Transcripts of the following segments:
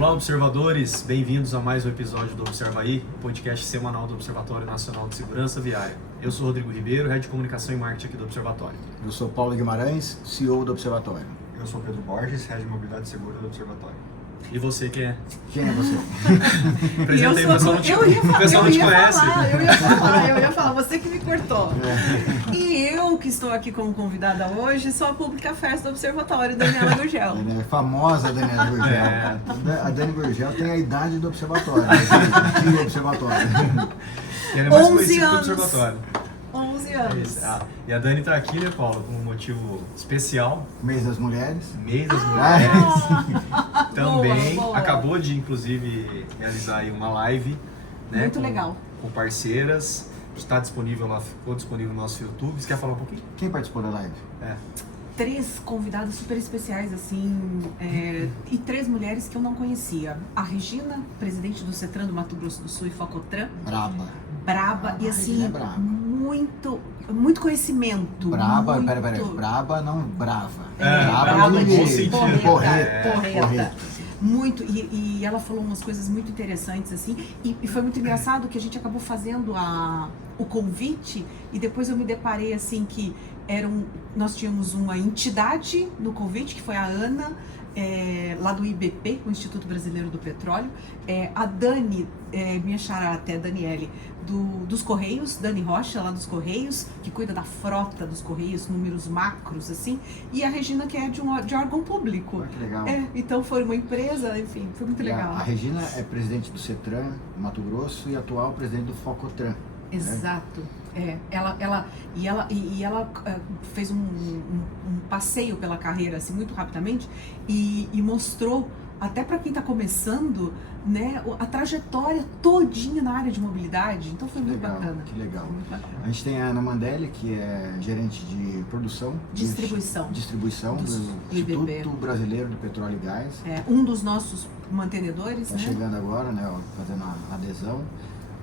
Olá, observadores! Bem-vindos a mais um episódio do Observa Aí, podcast semanal do Observatório Nacional de Segurança Viária. Eu sou Rodrigo Ribeiro, Head de Comunicação e Marketing aqui do Observatório. Eu sou Paulo Guimarães, CEO do Observatório. Eu sou Pedro Borges, Head de Mobilidade Segura do Observatório. E você, quem é? Quem é você? Apresentei, o pessoal não te conhece. Eu ia falar, você que me cortou. E eu que estou aqui como convidada hoje sou a Pública Festa do Observatório, Daniela Gurgel. É famosa Daniela Gurgel. É. A Dani Gurgel tem a idade do Observatório, do Observatório. E ele é mais 11 conhecido anos. do Observatório. 11 É anos. isso. E a Dani está aqui, né, Paulo, com um motivo especial. Mês das Mulheres. Mês das Mulheres. Também Boa. acabou de, inclusive, realizar aí uma live, né? Muito legal. Com parceiras. Está disponível lá, ficou disponível no nosso YouTube. Você quer falar um pouquinho? Quem participou da live? 3 convidados super especiais, assim, e 3 mulheres que eu não conhecia. A Regina, presidente do CETRAN do Mato Grosso do Sul e Focotran. Braba. Braba, e A assim, Regina é braba. muito conhecimento. Braba, muito... peraí. Braba, não brava. braba de bom sentido. Porreta. Muito, e ela falou umas coisas muito interessantes, assim, e foi muito engraçado que a gente acabou fazendo o convite, e depois eu me deparei, assim, que nós tínhamos uma entidade no convite, que foi a Ana, lá do IBP, o Instituto Brasileiro do Petróleo, a Dani, minha xará até, Daniele, dos Correios, Dani Rocha, lá dos Correios, que cuida da frota dos Correios, números macros, assim, e a Regina, que é de órgão público. Ah, que legal. Então foi uma empresa, enfim, foi muito legal. A Regina é presidente do CETRAN, Mato Grosso, e atual presidente do Focotran. Exato. Ela fez um passeio pela carreira, assim, muito rapidamente, e mostrou, até para quem está começando, né, a trajetória todinha na área de mobilidade. Então foi muito bacana. Que legal. Muito bacana. A gente tem a Ana Mandelli, que é gerente de produção. Distribuição do IBP. Instituto Brasileiro do Petróleo e Gás. Um dos nossos mantenedores, Está né? chegando agora, né, fazendo a adesão.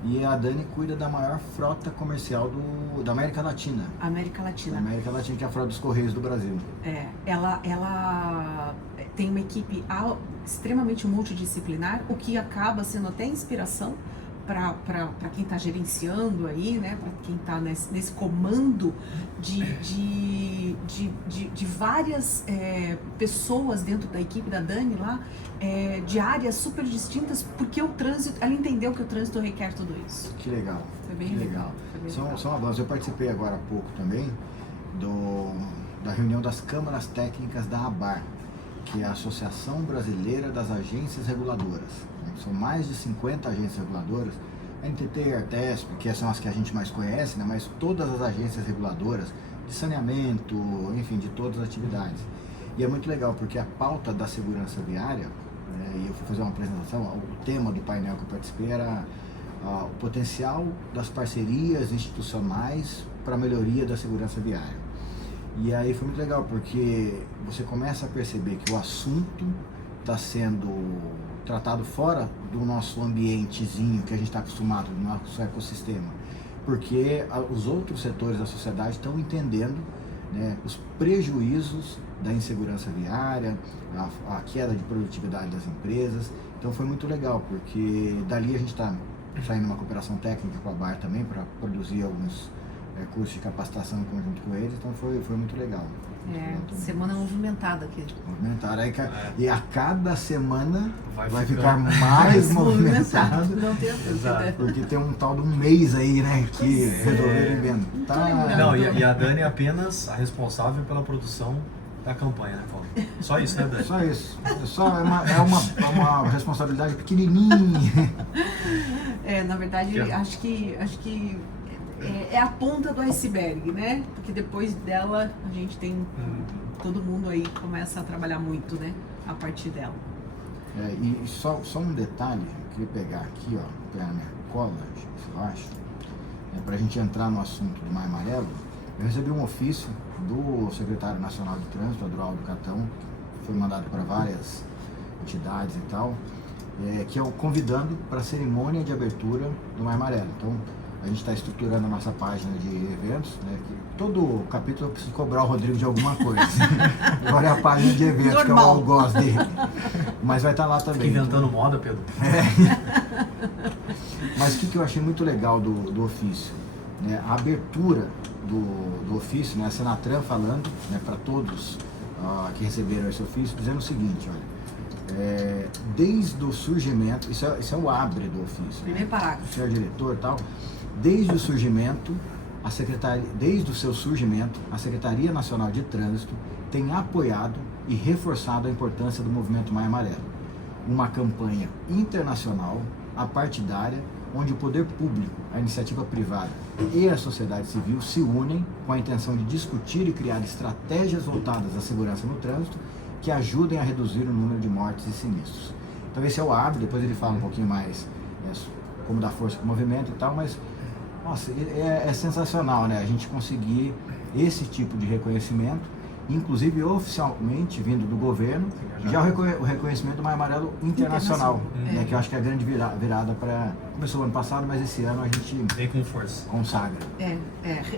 E a Dani cuida da maior frota comercial da América Latina. América Latina. Da América Latina, que é a frota dos Correios do Brasil. Ela tem uma equipe extremamente multidisciplinar, o que acaba sendo até inspiração para quem está gerenciando aí, né? Para quem está nesse comando de várias pessoas dentro da equipe da Dani lá, de áreas super distintas, porque o trânsito, ela entendeu que o trânsito requer tudo isso. Que legal. Foi bem legal. Foi bem legal. São avanços. Eu participei agora há pouco também da reunião das câmaras técnicas da ABAR, que é a Associação Brasileira das Agências Reguladoras. São mais de 50 agências reguladoras, a NTT, a Artesp, que são as que a gente mais conhece, né? Mas todas as agências reguladoras de saneamento, enfim, de todas as atividades. E é muito legal, porque a pauta da segurança viária, e eu fui fazer uma apresentação, o tema do painel que eu participei era o potencial das parcerias institucionais para a melhoria da segurança viária. E aí foi muito legal, porque você começa a perceber que o assunto está sendo tratado fora do nosso ambientezinho que a gente está acostumado, do nosso ecossistema, porque os outros setores da sociedade estão entendendo, né, os prejuízos da insegurança viária, a queda de produtividade das empresas. Então foi muito legal, porque dali a gente está saindo uma cooperação técnica com a ABAR também para produzir alguns cursos de capacitação em conjunto com eles, então foi muito legal. Semana movimentada aqui. Movimentada. E a cada semana vai ficar ficando mais movimentado. Não tem dúvida. Porque tem um tal de um mês aí, né, que resolveram vendo. Não tô lembrando. Não, e a Dani é apenas a responsável pela produção da campanha, né, Paulo? Só isso, né, Dani? Só isso. É uma responsabilidade pequenininha. Na verdade, acho que é a ponta do iceberg, né? Porque depois dela a gente tem todo mundo aí começa a trabalhar muito, né? A partir dela. E só um detalhe, eu queria pegar aqui, pegar na minha cola, eu acho, para a gente entrar no assunto do Mar Amarelo. Eu recebi um ofício do secretário nacional de trânsito, Adroaldo Catão, que foi mandado para várias entidades e tal, que é o convidando para a cerimônia de abertura do Mar Amarelo. Então, a gente está estruturando a nossa página de eventos, né? Que todo capítulo eu preciso cobrar o Rodrigo de alguma coisa. Agora é a página de eventos, Normal. que eu gosto dele. Mas vai estar lá também. Fica inventando moda, Pedro. Mas o que eu achei muito legal do ofício? Né? A abertura do ofício, né? A Senatran falando, né, para todos que receberam esse ofício, dizendo o seguinte, olha, desde o surgimento, isso é o abre do ofício, Primeiro parágrafo. O senhor diretor e tal, desde o surgimento, desde o seu surgimento, a Secretaria Nacional de Trânsito tem apoiado e reforçado a importância do movimento Maio Amarelo, uma campanha internacional, apartidária, onde o poder público, a iniciativa privada e a sociedade civil se unem com a intenção de discutir e criar estratégias voltadas à segurança no trânsito que ajudem a reduzir o número de mortes e sinistros. Então esse é o abre, depois ele fala um pouquinho mais como dar força para o movimento e tal, mas nossa, é sensacional, né? A gente conseguir esse tipo de reconhecimento, inclusive oficialmente vindo do governo, já o reconhecimento do Maio Amarelo internacional, né? Que eu acho que é a grande virada para... Começou ano passado, mas esse ano a gente vem com força, consagra.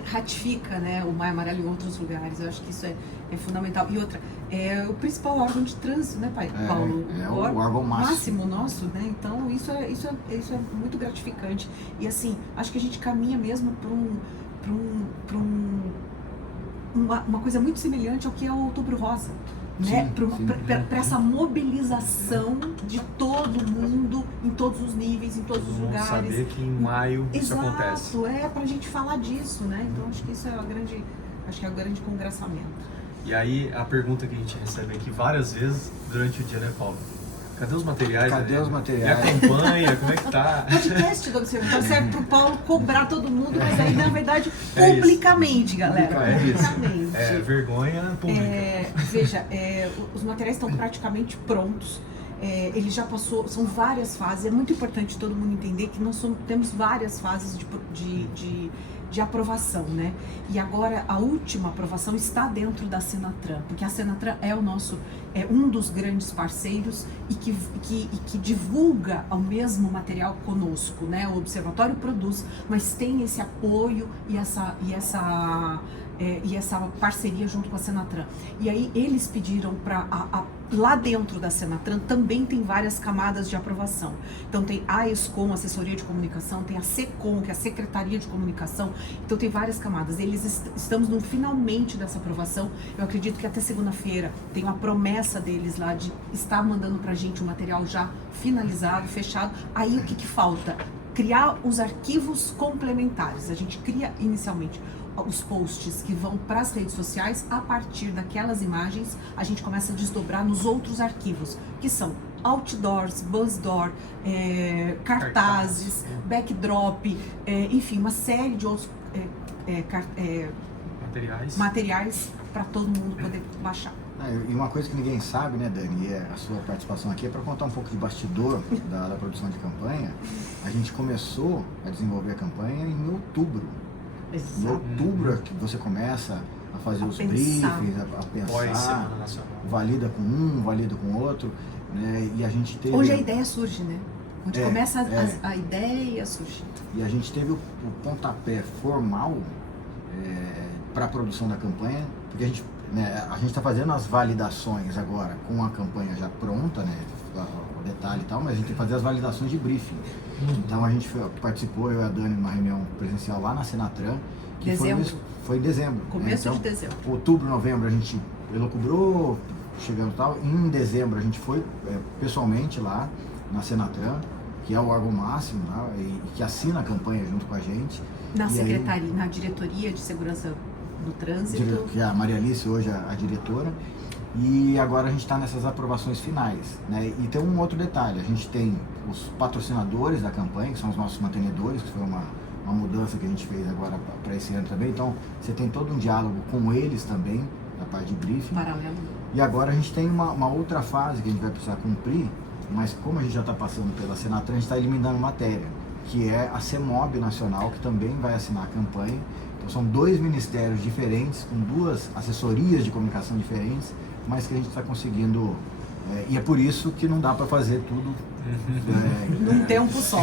Ratifica, né, o Maio Amarelo em outros lugares. Eu acho que isso é fundamental. E outra, é o principal órgão de trânsito, né, Paulo? É o órgão máximo nosso, né? Então isso é muito gratificante. E assim, acho que a gente caminha mesmo para uma coisa muito semelhante ao que é o Outubro Rosa, né? Para essa mobilização de todo mundo, em todos os níveis, em todos os lugares. Saber que em maio isso acontece. Exato, para a gente falar disso, né? Então acho que isso é o grande congressamento. E aí a pergunta que a gente recebe aqui várias vezes durante o dia, né, Paulo? Cadê os materiais? Cadê os materiais? E a campanha, como é que tá? Podcast do Observatório serve pro Paulo cobrar todo mundo, mas aí na verdade publicamente, galera. Publicamente. Vergonha pública. Veja, os materiais estão praticamente prontos. Ele já passou, são várias fases. É muito importante todo mundo entender que nós temos várias fases de aprovação, né? E agora a última aprovação está dentro da Senatran, porque a Senatran é um dos grandes parceiros e que divulga o mesmo material conosco, né? O Observatório produz, mas tem esse apoio e essa parceria junto com a Senatran. E aí eles pediram para lá dentro da Senatran também tem várias camadas de aprovação. Então tem a ESCOM, Assessoria de Comunicação, tem a SECOM, que é a Secretaria de Comunicação. Então tem várias camadas. Estamos no finalmente dessa aprovação. Eu acredito que até segunda-feira tem uma promessa deles lá de estar mandando pra gente um material já finalizado, fechado. Aí o que falta? Criar os arquivos complementares. A gente cria inicialmente os posts que vão para as redes sociais. A partir daquelas imagens a gente começa a desdobrar nos outros arquivos, que são outdoors, buzzdoor, cartazes, backdrop, enfim, uma série de outros materiais para todo mundo poder baixar. E uma coisa que ninguém sabe, né, Dani, e a sua participação aqui é para contar um pouco de bastidor da produção de campanha. A gente começou a desenvolver a campanha em outubro. Exato. Em outubro é que você começa a fazer os briefings, a pensar, valida com um, valida com outro, né? E a gente teve... Onde a ideia surge, né? Onde começa a ideia surge. E a gente teve o pontapé formal para a produção da campanha, porque a gente está fazendo as validações agora com a campanha já pronta, né? O detalhe e tal, mas a gente tem que fazer as validações de briefing. Então a gente participou, eu e a Dani, numa reunião presencial lá na Senatran, que foi em dezembro. Começo de dezembro. Outubro, novembro a gente elucubrou, chegando e tal. Em dezembro a gente foi pessoalmente lá na Senatran, que é o órgão máximo, né, e que assina a campanha junto com a gente. Na secretaria, na diretoria de segurança do trânsito. Que é a Maria Alice hoje a diretora. E agora a gente está nessas aprovações finais, né? E tem um outro detalhe, a gente tem os patrocinadores da campanha, que são os nossos mantenedores, que foi uma mudança que a gente fez agora para esse ano também. Então você tem todo um diálogo com eles também, da parte de briefing. Paralelo. E agora a gente tem uma outra fase que a gente vai precisar cumprir, mas como a gente já está passando pela Senatran, a gente está eliminando matéria, que é a CEMOB Nacional, que também vai assinar a campanha. Então são 2 ministérios diferentes, com 2 assessorias de comunicação diferentes, mas que a gente está conseguindo, e é por isso que não dá para fazer tudo num tempo só.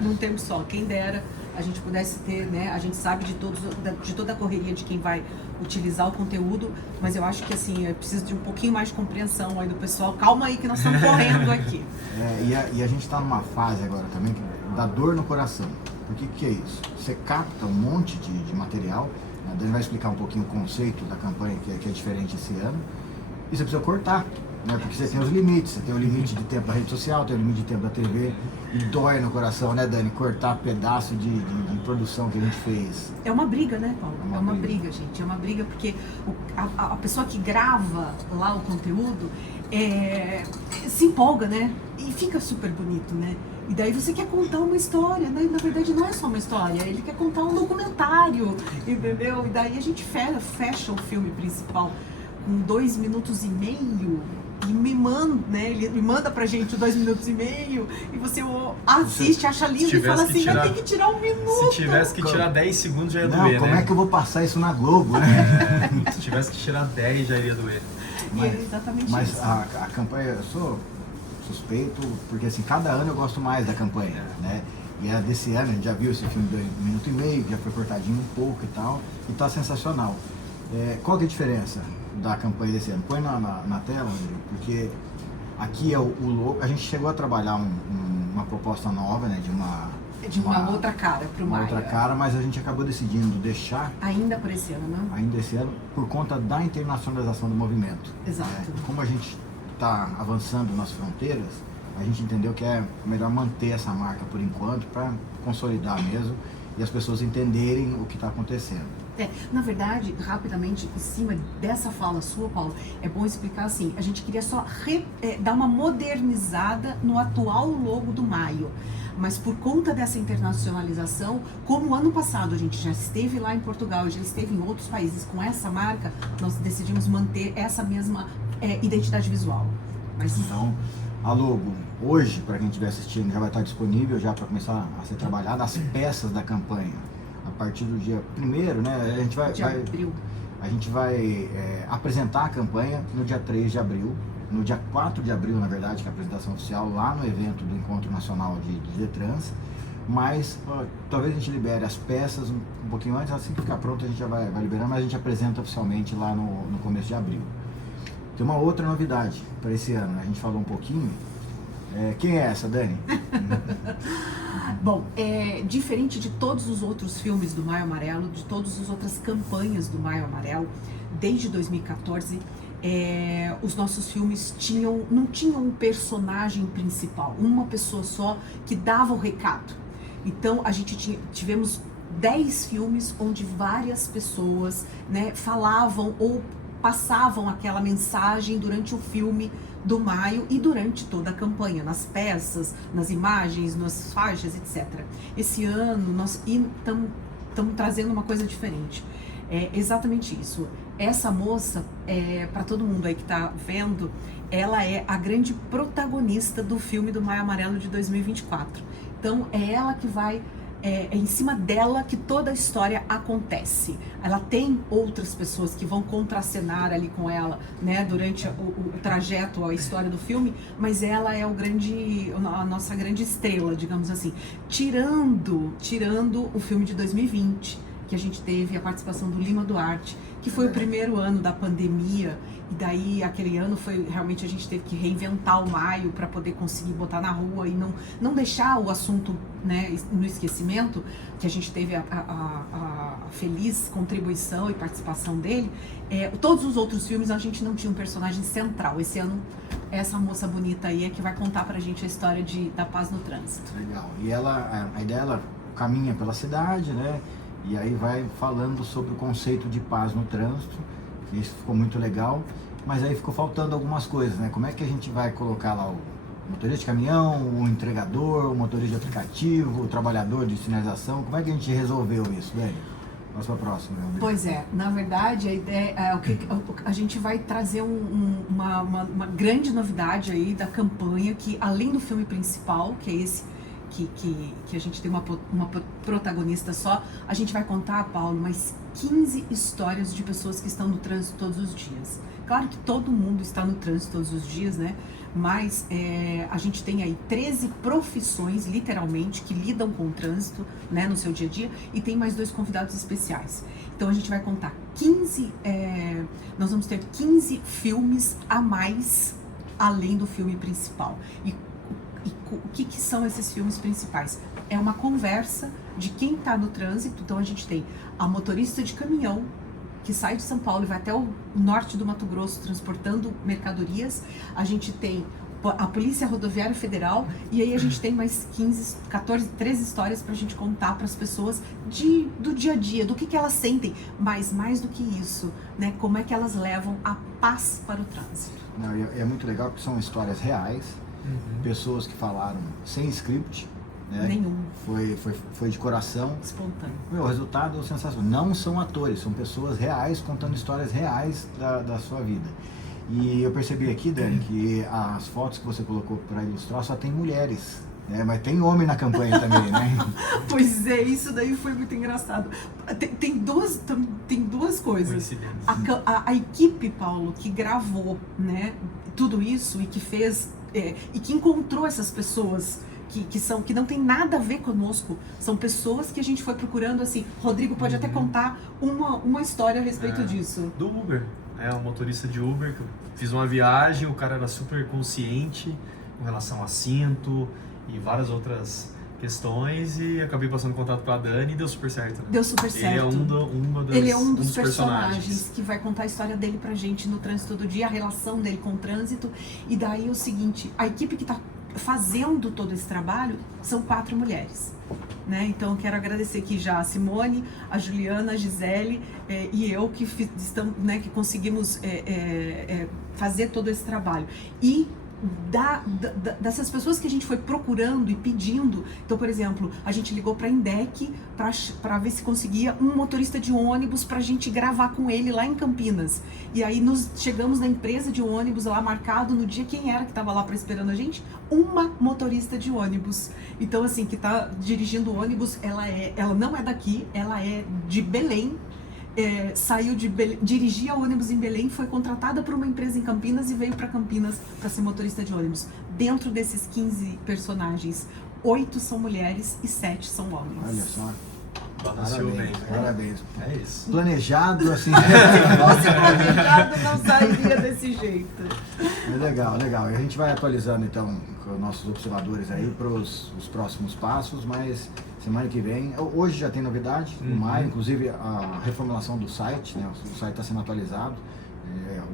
Num tempo só. Quem dera a gente pudesse ter, né? A gente sabe de toda a correria de quem vai utilizar o conteúdo, mas eu acho que assim, eu preciso de um pouquinho mais de compreensão aí do pessoal. Calma aí que nós estamos correndo aqui. E a gente está numa fase agora também que dá dor no coração. Por que é isso? Você capta um monte de material, a Dani vai explicar um pouquinho o conceito da campanha que é diferente esse ano, e você precisa cortar, né? Porque você tem os limites, você tem o limite de tempo da rede social, tem o limite de tempo da TV, e dói no coração, né, Dani? Cortar pedaço de produção que a gente fez. É uma briga, né, Paulo? É uma briga, gente. É uma briga porque a pessoa que grava lá o conteúdo se empolga, né? E fica super bonito, né? E daí você quer contar uma história, né? Na verdade não é só uma história, ele quer contar um documentário, entendeu? E daí a gente fecha o filme principal com 2 minutos e meio e me manda, né? Ele me manda pra gente 2 minutos e meio e você assiste, acha lindo e fala assim, vai ter que tirar 1 minuto. Se tivesse que tirar 10 segundos já ia doer, Não, né? como é que eu vou passar isso na Globo, né? Se tivesse que tirar 10 já iria doer. É exatamente mas isso. a campanha, eu sou suspeito, porque assim, cada ano eu gosto mais da campanha, né? E a desse ano, a gente já viu esse filme de 1 minuto e meio, que já foi cortadinho um pouco e tal, e tá sensacional. Qual que é a diferença da campanha desse ano? Põe na tela, Rodrigo, porque aqui é o logo. A gente chegou a trabalhar uma proposta nova, né? De uma outra cara pro Maio. Uma outra cara, mas a gente acabou decidindo deixar ainda por esse ano, né? ainda esse ano, por conta da internacionalização do movimento. Exato. Como a gente está avançando nas fronteiras, a gente entendeu que é melhor manter essa marca por enquanto para consolidar mesmo e as pessoas entenderem o que está acontecendo. Na verdade, rapidamente, em cima dessa fala sua, Paulo, é bom explicar assim, a gente queria só dar uma modernizada no atual logo do Maio, mas por conta dessa internacionalização, como ano passado a gente já esteve lá em Portugal, já esteve em outros países com essa marca, nós decidimos manter essa mesma identidade visual. Mas então, a logo, hoje, para quem estiver assistindo, já vai estar disponível já para começar a ser trabalhada as peças da campanha. A partir do dia 1º, né, a gente vai apresentar a campanha no dia 3 de abril, no dia 4 de abril, na verdade, que é a apresentação oficial lá no evento do Encontro Nacional de Detrans, mas talvez a gente libere as peças um pouquinho antes, assim que ficar pronto a gente já vai liberando, mas a gente apresenta oficialmente lá no começo de abril. Tem uma outra novidade para esse ano, a gente falou um pouquinho. Quem é essa, Dani? Bom, diferente de todos os outros filmes do Maio Amarelo, de todas as outras campanhas do Maio Amarelo, desde 2014, os nossos filmes não tinham um personagem principal, uma pessoa só que dava o recado. Então, a gente tivemos 10 filmes onde várias pessoas, né, falavam ou passavam aquela mensagem durante o filme do Maio e durante toda a campanha, nas peças, nas imagens, nas faixas, etc. Esse ano nós estamos trazendo uma coisa diferente. É exatamente isso. Essa moça, para todo mundo aí que está vendo, ela é a grande protagonista do filme do Maio Amarelo de 2024. Então é ela que vai... É em cima dela que toda a história acontece. Ela tem outras pessoas que vão contracenar ali com ela, né, durante o trajeto, a história do filme, mas ela é a nossa grande estrela, digamos assim. Tirando o filme de 2020, que a gente teve a participação do Lima Duarte, que foi o primeiro ano da pandemia, e daí aquele ano foi realmente a gente teve que reinventar o Maio para poder conseguir botar na rua e não deixar o assunto, né, no esquecimento, que a gente teve a feliz contribuição e participação dele. Todos os outros filmes a gente não tinha um personagem central. Esse ano, essa moça bonita aí é que vai contar pra gente a história da paz no trânsito. Legal. E a ideia, ela caminha pela cidade, né? E aí vai falando sobre o conceito de paz no trânsito. Isso ficou muito legal, mas aí ficou faltando algumas coisas, né? Como é que a gente vai colocar lá o motorista de caminhão, o entregador, o motorista de aplicativo, o trabalhador de sinalização? Como é que a gente resolveu isso, Dani? Vamos para a próxima. Pois na verdade a ideia a gente vai trazer uma grande novidade aí da campanha, que além do filme principal, que é esse que a gente tem uma protagonista só, a gente vai contar, Paulo, mais 15 histórias de pessoas que estão no trânsito todos os dias. Claro que todo mundo está no trânsito todos os dias, né? Mas a gente tem aí 13 profissões, literalmente, que lidam com o trânsito, né, no seu dia a dia, e tem mais 2 convidados especiais. Então a gente vai contar 15, nós vamos ter 15 filmes a mais, além do filme principal. E o que são esses filmes principais? É uma conversa de quem está no trânsito. Então a gente tem a motorista de caminhão, que sai de São Paulo e vai até o norte do Mato Grosso transportando mercadorias. A gente tem a Polícia Rodoviária Federal, e aí a gente tem mais 15, 14, 13 histórias pra gente contar para as pessoas do dia a dia, do que elas sentem, mas mais do que isso, né, como é que elas levam a paz para o trânsito. Não, é muito legal porque são histórias reais, pessoas que falaram sem script, né? Nenhum. Foi de coração. Espontâneo. O resultado é sensacional. Não são atores, são pessoas reais contando histórias reais da sua vida. E eu percebi aqui, Dani, que as fotos que você colocou para ilustrar só tem mulheres, né? Mas tem homem na campanha também, né? Pois é, isso daí foi muito engraçado. Tem duas coisas. A equipe, Paulo, que gravou, né, tudo isso e que fez, e que encontrou essas pessoas que não tem nada a ver conosco, são pessoas que a gente foi procurando, assim. Rodrigo pode até contar uma história a respeito disso. Do Uber, um motorista de Uber, que eu fiz uma viagem, o cara era super consciente com relação ao assento e várias outras questões, e acabei passando contato com a Dani e deu super certo, né? Deu super certo. Ele é um dos personagens que vai contar a história dele pra gente no trânsito do dia, a relação dele com o trânsito. E daí é o seguinte, a equipe que tá fazendo todo esse trabalho são 4 mulheres, né? Então eu quero agradecer aqui já a Simone, a Juliana, a Gisele e eu que estamos, né, que conseguimos fazer todo esse trabalho. E dessas pessoas que a gente foi procurando e pedindo. Então, por exemplo, a gente ligou para a Indec para ver se conseguia um motorista de ônibus para a gente gravar com ele lá em Campinas. E aí chegamos na empresa de ônibus lá marcado no dia. Quem era que estava lá esperando a gente? Uma motorista de ônibus. Então, assim, que está dirigindo o ônibus, ela não é daqui, ela é de Belém. Saiu de Belém, dirigia ônibus em Belém, foi contratada por uma empresa em Campinas e veio para Campinas para ser motorista de ônibus. Dentro desses 15 personagens, 8 são mulheres e 7 são homens. Olha só. Parabéns. É isso. Planejado, assim. Se fosse planejado, não sairia desse jeito. Legal. E a gente vai atualizando, então, com nossos observadores aí para os próximos passos, mas semana que vem, hoje já tem novidade, no maio, inclusive a reformulação do site, né? O site está sendo atualizado,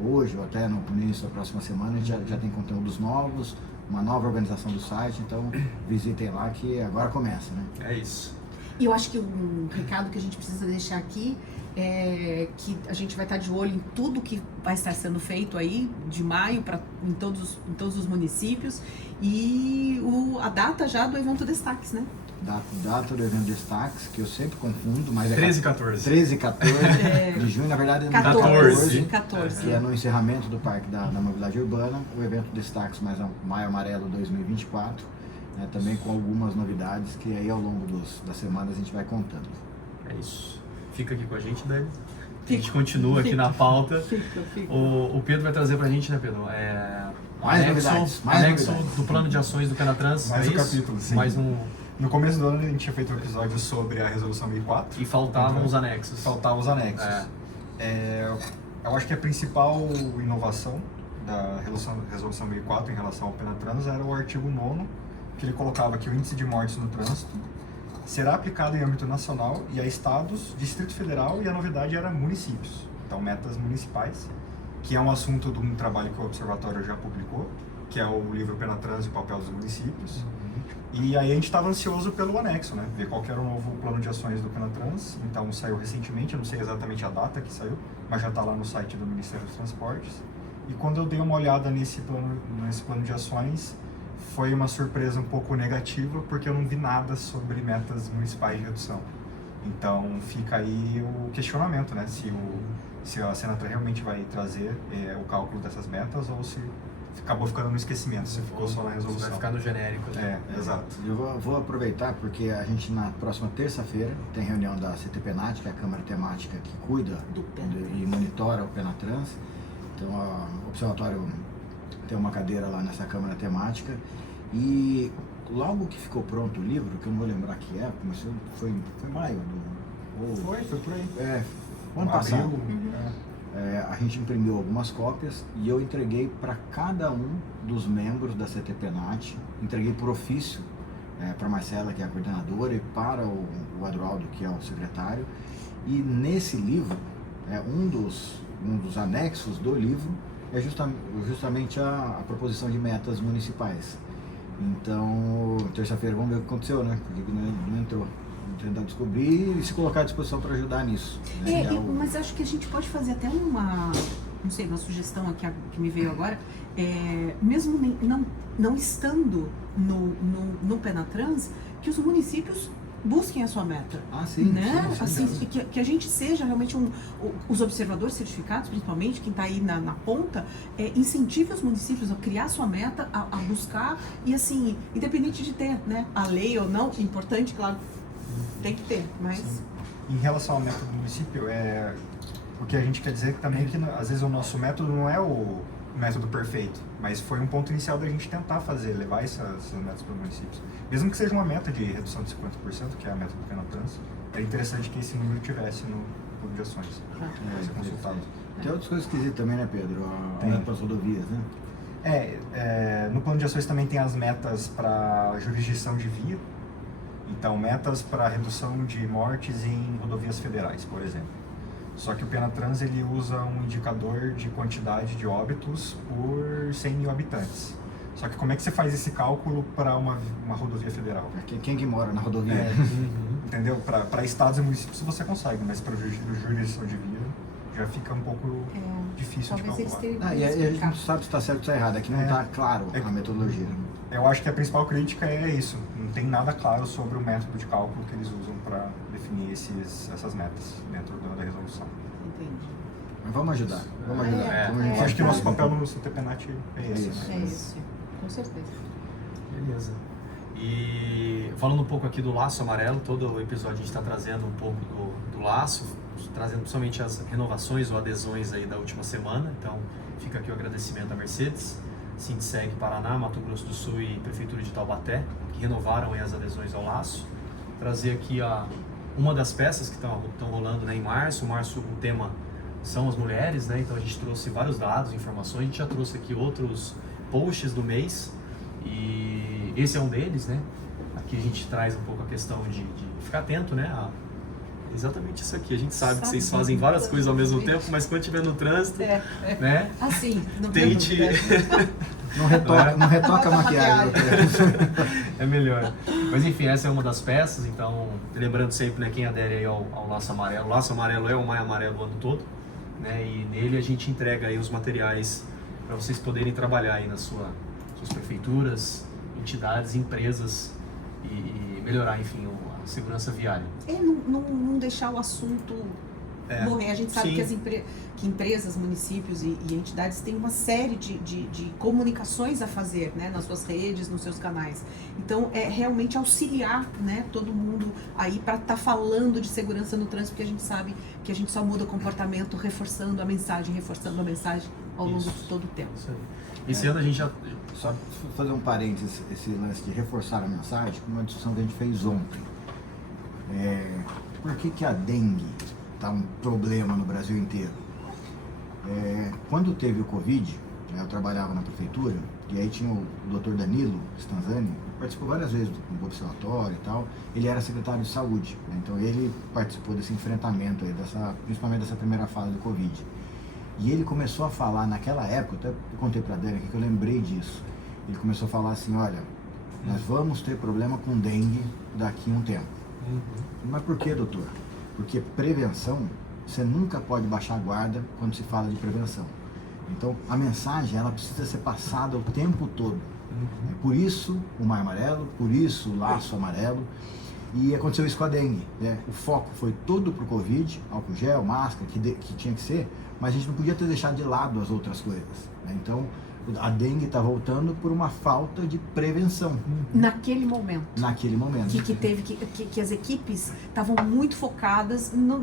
hoje ou até no início da próxima semana, a gente já tem conteúdos novos, uma nova organização do site, então visitem lá que agora começa, né? É isso. E eu acho que um recado que a gente precisa deixar aqui é que a gente vai estar de olho em tudo que vai estar sendo feito aí de maio em todos os municípios, e a data já do evento Destaques, né? Data do evento Destaques, que eu sempre confundo, mas 13 e 14. 13 e 14 de junho, na verdade é no 14. Que é no encerramento do Parque da Mobilidade Urbana, o evento Destaques mais Maio Amarelo 2024, né, também com algumas novidades que aí ao longo das semanas a gente vai contando. É isso. Fica aqui com a gente, Dani. A gente continua aqui na pauta. Fica. O Pedro vai trazer pra gente, né, Pedro? Mais anexo do plano de ações do Penatrans. Mais um capítulo, sim. Mais um... No começo do ano a gente tinha feito um episódio sobre a Resolução 1004. E faltavam os anexos. Faltavam os anexos. Eu acho que a principal inovação da Resolução 1004 em relação ao Penatrans era o artigo 9º, que ele colocava que o índice de mortes no trânsito será aplicado em âmbito nacional e a estados, Distrito Federal, e a novidade era municípios. Então, metas municipais, que é um assunto de um trabalho que o Observatório já publicou, que é o livro Penatrans e o papel dos municípios. E aí a gente estava ansioso pelo anexo, né? Ver qual que era o novo plano de ações do Penatrans. Então saiu recentemente, eu não sei exatamente a data que saiu, mas já está lá no site do Ministério dos Transportes. E quando eu dei uma olhada nesse plano de ações, foi uma surpresa um pouco negativa, porque eu não vi nada sobre metas municipais de redução. Então fica aí o questionamento, né? Se a Senatran realmente vai trazer o cálculo dessas metas ou se acabou ficando no esquecimento, você ficou só na resolução. Vai ficar no genérico. Né? Exato. Eu vou aproveitar porque a gente na próxima terça-feira tem reunião da CTPenat, que é a Câmara Temática que cuida e monitora o Penatrans. Então o Observatório tem uma cadeira lá nessa Câmara Temática e logo que ficou pronto o livro, que eu não vou lembrar que época, mas foi maio. Foi por aí. O ano passado. Abril, a gente imprimiu algumas cópias e eu entreguei para cada um dos membros da CTPenat, entreguei por ofício para a Marcela, que é a coordenadora, e para o Adroaldo, que é o secretário. E nesse livro, um dos anexos do livro é justamente a proposição de metas municipais. Então, terça-feira vamos ver o que aconteceu, né? Porque não entrou. Vamos tentar descobrir e se colocar à disposição para ajudar nisso. Né? Mas acho que a gente pode fazer até uma sugestão aqui que me veio agora. Mesmo não estando no Penatrans, que os municípios busquem a sua meta. Sim. Né? Sim. Que a gente seja realmente os observadores certificados, principalmente, quem está aí na ponta, incentive os municípios a criar a sua meta, a buscar, e assim, independente de ter, né, a lei ou não, importante, claro, tem que ter, mas... Sim. Em relação ao método do município, o que a gente quer dizer também é que às vezes o nosso método não é o método perfeito, mas foi um ponto inicial da gente tentar levar essas metas para os municípios. Mesmo que seja uma meta de redução de 50%, que é a meta do Penatrans, é interessante que esse número tivesse no plano de ações, para ser consultado. Tem outras coisas esquisitas também, né, Pedro? Para as rodovias, né? No plano de ações também tem as metas para jurisdição de via, então metas para redução de mortes em rodovias federais, por exemplo. Só que o Penatrans ele usa um indicador de quantidade de óbitos por 100 mil habitantes. Só que como é que você faz esse cálculo para uma rodovia federal? Quem que mora na rodovia? Entendeu? Para estados e municípios você consegue, mas para jurisdição de via já fica um pouco difícil de calcular. E a gente não sabe se está certo ou se está errado, aqui não está claro a metodologia. Eu acho que a principal crítica é isso, não tem nada claro sobre o método de cálculo que eles usam para definir essas metas dentro da resolução. Entendi. Mas vamos ajudar. Eu acho que o nosso papel no CTPenat é esse. Isso. É isso, com certeza. Beleza. E falando um pouco aqui do Laço Amarelo, todo o episódio a gente está trazendo um pouco do Laço, trazendo principalmente as renovações ou adesões aí da última semana. Então fica aqui o agradecimento à Mercedes, Sindiceg Paraná, Mato Grosso do Sul e Prefeitura de Taubaté, que renovaram aí as adesões ao Laço. Trazer aqui uma das peças que estão rolando, né, em março. O tema são as mulheres, né? Então a gente trouxe vários dados, informações. A gente já trouxe aqui outros posts do mês e esse é um deles, né? Aqui a gente traz um pouco a questão de ficar atento, né? Exatamente isso aqui. A gente sabe que vocês fazem várias coisas ao mesmo tempo, mas quando estiver no trânsito, né? Assim, tente... Não retoca a maquiagem. É melhor. Mas enfim, essa é uma das peças, então lembrando sempre, né, quem adere aí ao Laço Amarelo. O Laço Amarelo é o Maio Amarelo o ano todo, né? E nele a gente entrega aí os materiais para vocês poderem trabalhar aí nas suas prefeituras, entidades, empresas e melhorar, enfim, a segurança viária. Não deixar o assunto morrer. A gente sabe que empresas, municípios e entidades têm uma série de comunicações a fazer, né, nas suas redes, nos seus canais. Então, realmente auxiliar, né, todo mundo aí para estar falando de segurança no trânsito, porque a gente sabe que a gente só muda o comportamento reforçando a mensagem ao longo de todo o tempo. Isso aí. Esse ano a gente já... Só fazer um parênteses, esse lance de reforçar a mensagem, uma discussão que a gente fez ontem. Por que a dengue está um problema no Brasil inteiro? Quando teve o Covid, eu trabalhava na prefeitura, e aí tinha o Dr. Danilo Stanzani, participou várias vezes do observatório e tal. Ele era secretário de saúde, né? Então ele participou desse enfrentamento aí, principalmente dessa primeira fase do Covid. E ele começou a falar naquela época, até contei para a Dani aqui que eu lembrei disso. Ele começou a falar assim, olha, nós vamos ter problema com dengue daqui a um tempo. Mas por que, doutor? Porque prevenção, você nunca pode baixar a guarda quando se fala de prevenção. Então, a mensagem, ela precisa ser passada o tempo todo. Por isso o Maio Amarelo, por isso o Laço Amarelo. E aconteceu isso com a dengue, né? O foco foi todo pro Covid, álcool gel, máscara, que tinha que ser, mas a gente não podia ter deixado de lado as outras coisas, né? Então, a dengue está voltando por uma falta de prevenção. Naquele momento. Naquele momento. Que as equipes estavam muito focadas no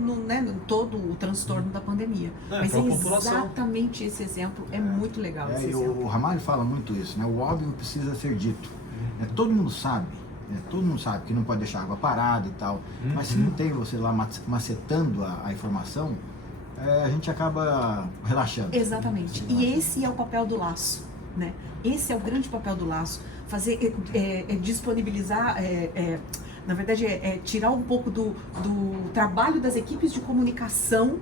todo o transtorno da pandemia. Mas é exatamente esse exemplo, é muito legal esse exemplo. O Ramalho fala muito isso, né? O óbvio precisa ser dito. Todo mundo sabe. Todo mundo sabe que não pode deixar água parada e tal, mas se não tem você lá macetando a informação, a gente acaba relaxando. Exatamente. E esse é o papel do laço, né? Esse é o grande papel do laço. Fazer, disponibilizar, na verdade, tirar um pouco do trabalho das equipes de comunicação,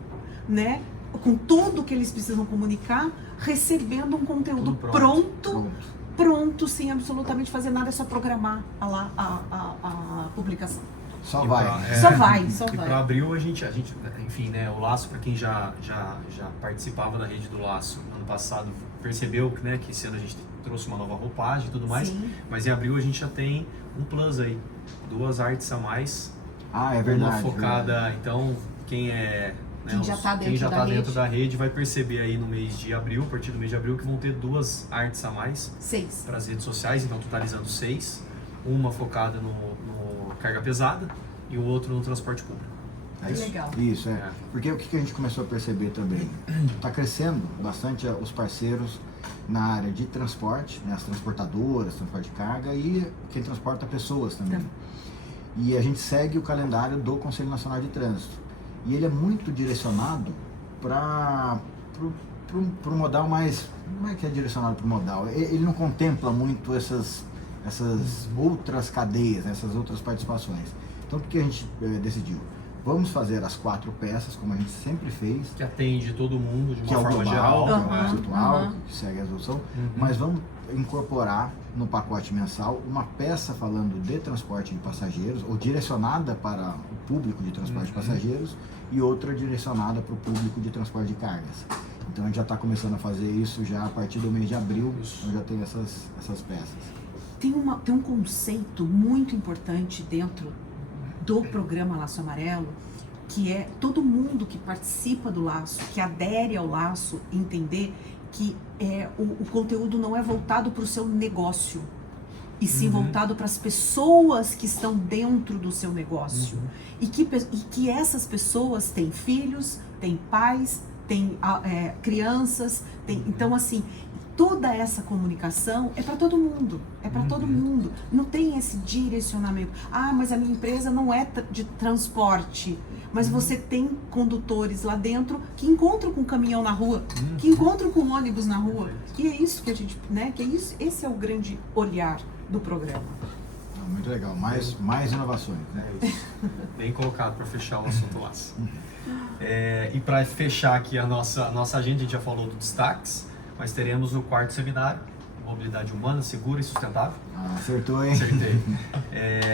né? Com tudo que eles precisam comunicar, recebendo um conteúdo pronto, sem absolutamente fazer nada, é só programar a publicação. Só vai. E para abril a gente, enfim, né, o Laço, para quem já participava da rede do Laço ano passado, percebeu, né, que esse ano a gente trouxe uma nova roupagem e tudo mais. Sim. Mas em abril a gente já tem um plus aí, 2 artes a mais. É verdade. Uma focada, verdade. Então, quem já está dentro da rede vai perceber aí no mês de abril, a partir do mês de abril, que vão ter 2 artes a mais. 6. Para as redes sociais, então totalizando 6. Uma focada no carga pesada e o outro no transporte público. Legal. Isso, Porque o que a gente começou a perceber também? Está crescendo bastante os parceiros na área de transporte, né, as transportadoras, transporte de carga e quem transporta pessoas também. E a gente segue o calendário do Conselho Nacional de Trânsito. E ele é muito direcionado para o modal mais... Como é que é direcionado para o modal? Ele não contempla muito essas outras cadeias, essas outras participações. Então, o que a gente decidiu? Vamos fazer as 4 peças, como a gente sempre fez. Que atende todo mundo de uma que forma é o global, geral. que é o conceitual, que segue a resolução. Mas vamos incorporar no pacote mensal uma peça falando de transporte de passageiros, ou direcionada para o público de transporte de passageiros, e outra direcionada para o público de transporte de cargas. Então, a gente já está começando a fazer isso já a partir do mês de abril, então já tem essas peças. Tem um conceito muito importante dentro do programa Laço Amarelo, que é todo mundo que participa do Laço, que adere ao Laço, entender que o conteúdo não é voltado para o seu negócio, e sim voltado para as pessoas que estão dentro do seu negócio. E que essas pessoas têm filhos, têm pais, têm crianças, então assim... Toda essa comunicação é para todo mundo, todo mundo. Não tem esse direcionamento. Mas a minha empresa não é de transporte, mas você tem condutores lá dentro que encontram com o caminhão na rua, que encontram com o ônibus na rua. E é isso que a gente, né? Esse é o grande olhar do programa. Muito legal, mais inovações. Bem colocado para fechar o assunto Laço. E para fechar aqui a nossa agenda, a gente já falou dos destaques. Mas teremos o 4º seminário, Mobilidade Humana, Segura e Sustentável. Acertou, hein? Acertei.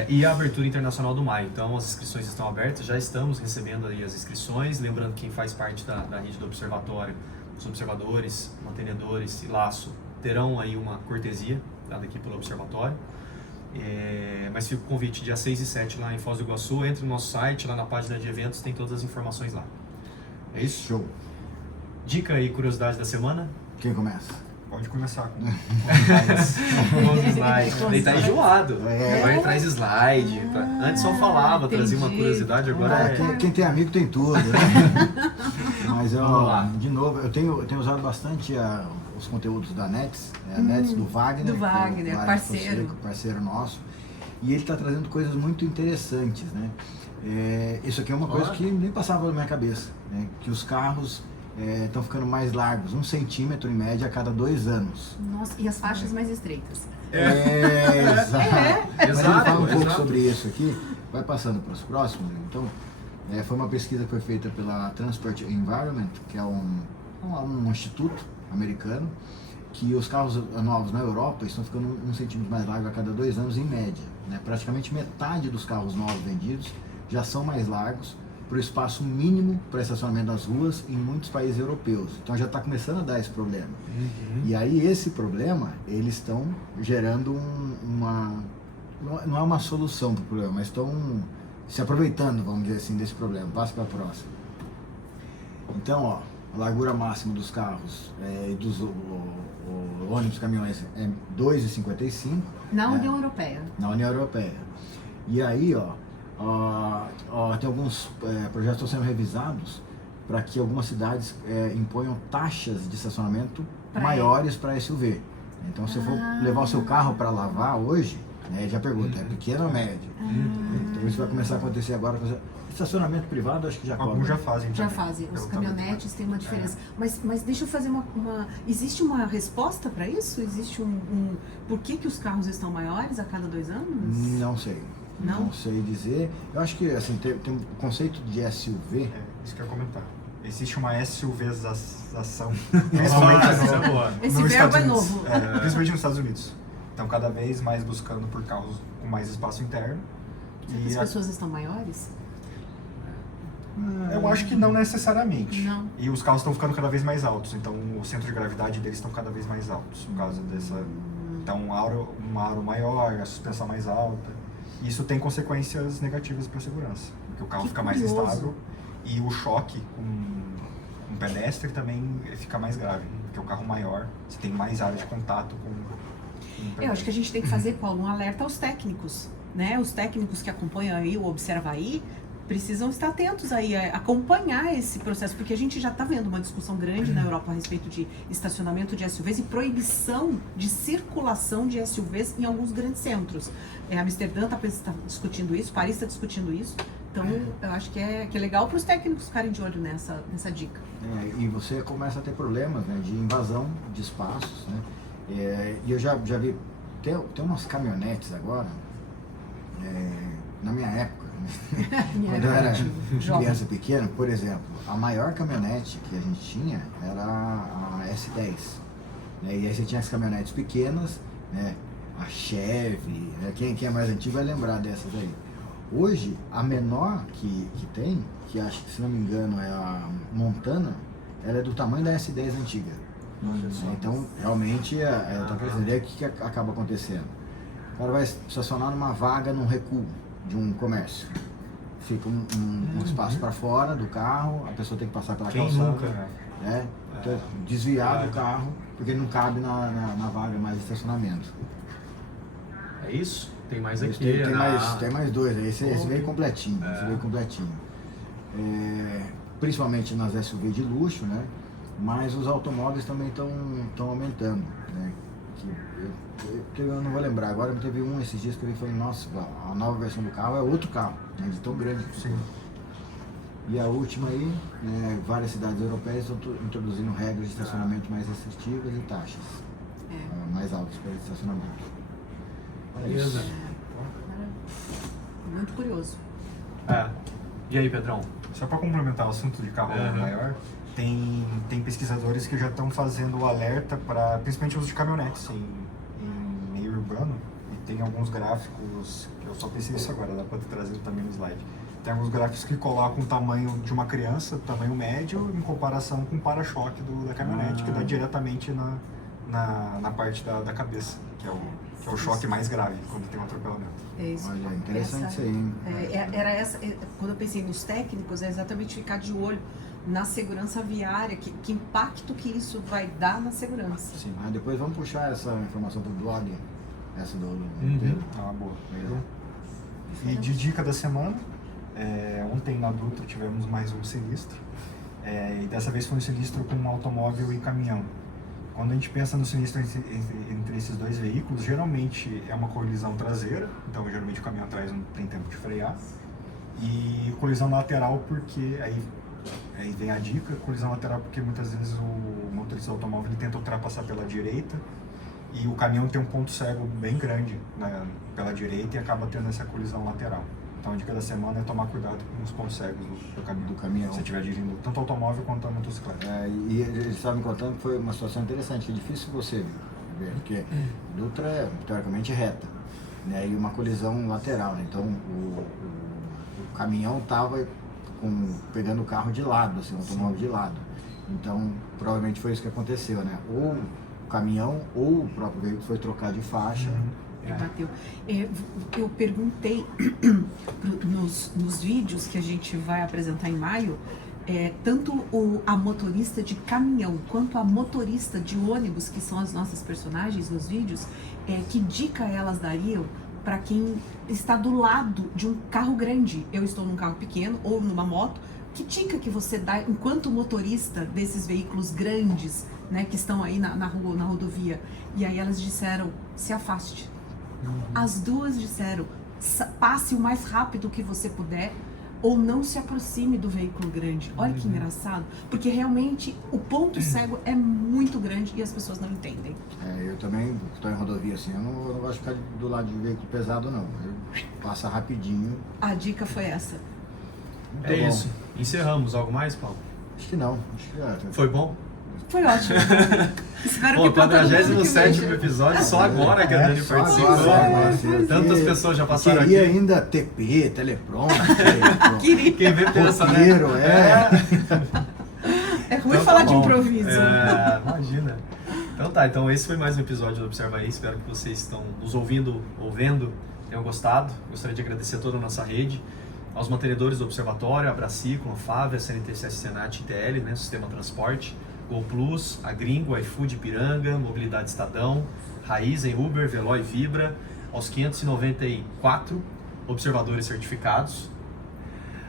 E a abertura internacional do maio. Então, as inscrições estão abertas, já estamos recebendo aí as inscrições. Lembrando que quem faz parte da rede do Observatório, os observadores, mantenedores e Laço, terão aí uma cortesia dada aqui pelo Observatório. Mas fica o convite, dia 6 e 7 lá em Foz do Iguaçu. Entre no nosso site, lá na página de eventos, tem todas as informações lá. É isso? Show. Dica e curiosidade da semana? Quem começa? Pode começar com os slides. Ele tá enjoado. Agora ele traz slide. Antes só falava, trazia uma curiosidade, agora Quem tem amigo tem tudo, né? Mas de novo, eu tenho usado bastante os conteúdos da Nets, a Nets do Wagner. Do Wagner, parceiro nosso. E ele está trazendo coisas muito interessantes, né? Isso aqui é uma coisa que nem passava na minha cabeça, né? Que os carros estão ficando mais largos, 1 centímetro em média a cada 2 anos. Nossa, e as faixas mais estreitas. Exato. Mas ele fala um pouco sobre isso aqui, vai passando para os próximos. Então, foi uma pesquisa que foi feita pela Transport Environment, que é um instituto americano, que os carros novos na Europa estão ficando 1 centímetro mais largos a cada 2 anos em média. Né? Praticamente metade dos carros novos vendidos já são mais largos, para o espaço mínimo para estacionamento nas ruas em muitos países europeus. Então já está começando a dar esse problema. E aí esse problema, eles estão gerando não é uma solução para o problema, mas estão se aproveitando, vamos dizer assim, desse problema. Passa para a próxima. Então, ó, a largura máxima dos carros e dos ônibus, caminhões é 2,55. Na União Europeia. Na União Europeia. E aí, tem alguns projetos que estão sendo revisados para que algumas cidades imponham taxas de estacionamento maiores para SUV. Então, se você for levar o seu carro para lavar hoje, já pergunta, é pequeno ou médio? Então, isso vai começar a acontecer agora. Estacionamento privado, acho que já cobra. Alguns já fazem. Já também. fazem, os Pelo caminhonetes têm uma diferença. Mas deixa eu fazer uma... Existe uma resposta para isso? Existe Por que os carros estão maiores a cada 2 anos? Não sei. Não sei dizer. Eu acho que assim, tem um conceito de SUV. Isso que eu ia comentar. Existe uma SUVização. Isso é boa. Esse nos verbo Estados é Unidos. novo. Principalmente nos Estados Unidos. Então, cada vez mais buscando por carros com mais espaço interno. Será que as pessoas estão maiores? Eu acho que não necessariamente. Não. E os carros estão ficando cada vez mais altos, então o centro de gravidade deles estão cada vez mais altos por causa dessa. Então, um aro maior, a suspensão mais alta. E isso tem consequências negativas para a segurança, porque o carro fica mais estável e o choque com um pedestre também fica mais grave, porque o carro maior, você tem mais área de contato com um pedestre. Eu acho que a gente tem que fazer, Paulo, um alerta aos técnicos, né? Os técnicos que acompanham aí, o Observa Aí, precisam estar atentos aí, a acompanhar esse processo, porque a gente já está vendo uma discussão grande na Europa a respeito de estacionamento de SUVs e proibição de circulação de SUVs em alguns grandes centros. Amsterdã está discutindo isso, Paris está discutindo isso, então eu acho que é legal para os técnicos ficarem de olho nessa dica. E você começa a ter problemas, né, de invasão de espaços, né? E eu já vi, tem umas caminhonetes agora, na minha época, quando eu era criança pequena, por exemplo, a maior caminhonete que a gente tinha era a S10. Né? E aí você tinha as caminhonetes pequenas, né? A Chevy, né? Quem é mais antigo vai lembrar dessas aí. Hoje, a menor que tem, que acho que se não me engano é a Montana, ela é do tamanho da S10 antiga. Então, realmente, ela está crescendo. E aí o que acaba acontecendo? O cara vai estacionar numa vaga, num recuo de um comércio. Fica um espaço para fora do carro, a pessoa tem que passar pela calçada. Nunca, né? Então, desviar do carro, porque ele não cabe na vaga mais de estacionamento. É isso? Tem mais aqui. Tem mais 2, esse veio completinho. Principalmente nas SUV de luxo, né? Mas os automóveis também estão aumentando, né? Que eu não vou lembrar agora, mas teve um esses dias que eu falei, nossa, a nova versão do carro é outro carro, né, de tão grande que ficou. E a última aí, né, várias cidades europeias estão introduzindo regras de estacionamento mais restritivas e taxas mais altas para esse estacionamento. Beleza. Muito curioso. E aí, Pedrão? Só para complementar o assunto de carro maior, tem pesquisadores que já estão fazendo o alerta para, principalmente o uso de caminhonetes em meio urbano, e tem alguns gráficos, eu só pensei isso agora, dá para trazer também no slide. Tem alguns gráficos que colocam o tamanho de uma criança, tamanho médio, em comparação com o para-choque da caminhonete, que dá diretamente na parte da cabeça, que é o choque mais grave quando tem um atropelamento. É isso. Olha, interessante isso aí, hein? Quando eu pensei nos técnicos, é exatamente ficar de olho na segurança viária, que impacto que isso vai dar na segurança. Sim. Depois vamos puxar essa informação para o blog, essa do Pedro. Boa. Legal. E de dica da semana, ontem na Dutra tivemos mais um sinistro, e dessa vez foi um sinistro com um automóvel e caminhão. Quando a gente pensa no sinistro entre esses dois veículos, geralmente é uma colisão traseira, então geralmente o caminhão atrás não tem tempo de frear, e colisão lateral porque, aí vem a dica, colisão lateral porque muitas vezes o motorista do automóvel ele tenta ultrapassar pela direita e o caminhão tem um ponto cego bem grande, né, pela direita e acaba tendo essa colisão lateral. Então a dica da semana é tomar cuidado com os pontos cegos do caminhão. Se você estiver dirigindo tanto automóvel quanto a motocicleta. E eles estavam me contando que foi uma situação interessante, é difícil você ver, porque Dutra é teoricamente reta, né, e uma colisão lateral, né, então o caminhão estava pegando o carro de lado, assim, o automóvel de lado. Então, provavelmente foi isso que aconteceu, né? Ou o caminhão ou o próprio veículo foi trocar de faixa bateu. Eu perguntei nos vídeos que a gente vai apresentar em maio, tanto a motorista de caminhão quanto a motorista de ônibus, que são as nossas personagens nos vídeos, que dica elas dariam para quem está do lado de um carro grande. Eu estou num carro pequeno ou numa moto. Que dica que você dá enquanto motorista desses veículos grandes, né, que estão aí na rua, na rodovia? E aí elas disseram, se afaste. As duas disseram, passe o mais rápido que você puder ou não se aproxime do veículo grande. Olha que engraçado, porque realmente o ponto cego é muito grande e as pessoas não entendem. Eu também estou em rodovia assim, eu não gosto de ficar do lado de veículo pesado não, passa rapidinho. A dica foi essa. Muito É bom. isso. Encerramos. Algo mais, Paulo? Acho que não, acho que já. Foi bom? Foi ótimo. Espero Bom, que pra todo mundo que 47º veja. episódio, só agora que a Dani Só participou. agora, Tantas pessoas já passaram queria aqui. ainda TP, teleprompter, Queria. Quem vê pensa, né? roteiro, É ruim Então falar tá de bom. improviso. Imagina. Então tá, então esse foi mais um episódio do Observa Aí. Espero que vocês estão nos ouvindo ou vendo, tenham gostado. Gostaria de agradecer a toda a nossa rede, aos mantenedores do Observatório, a Braciclo, a FAV, a CNTC, Senat, ITL, né, Sistema Transporte, Gol Plus, a Gringo, a iFood Ipiranga, Mobilidade Estadão, Raizen, Uber, Veloy, Vibra, aos 594 observadores certificados,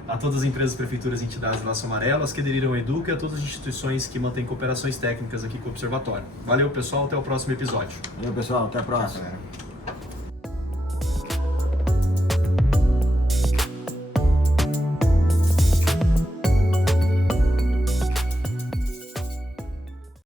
a todas as empresas, prefeituras e entidades do Laço Amarelo, as que aderiram ao Educa e a todas as instituições que mantêm cooperações técnicas aqui com o Observatório. Valeu, pessoal, até o próximo episódio. Valeu, pessoal, até a próxima. Galera.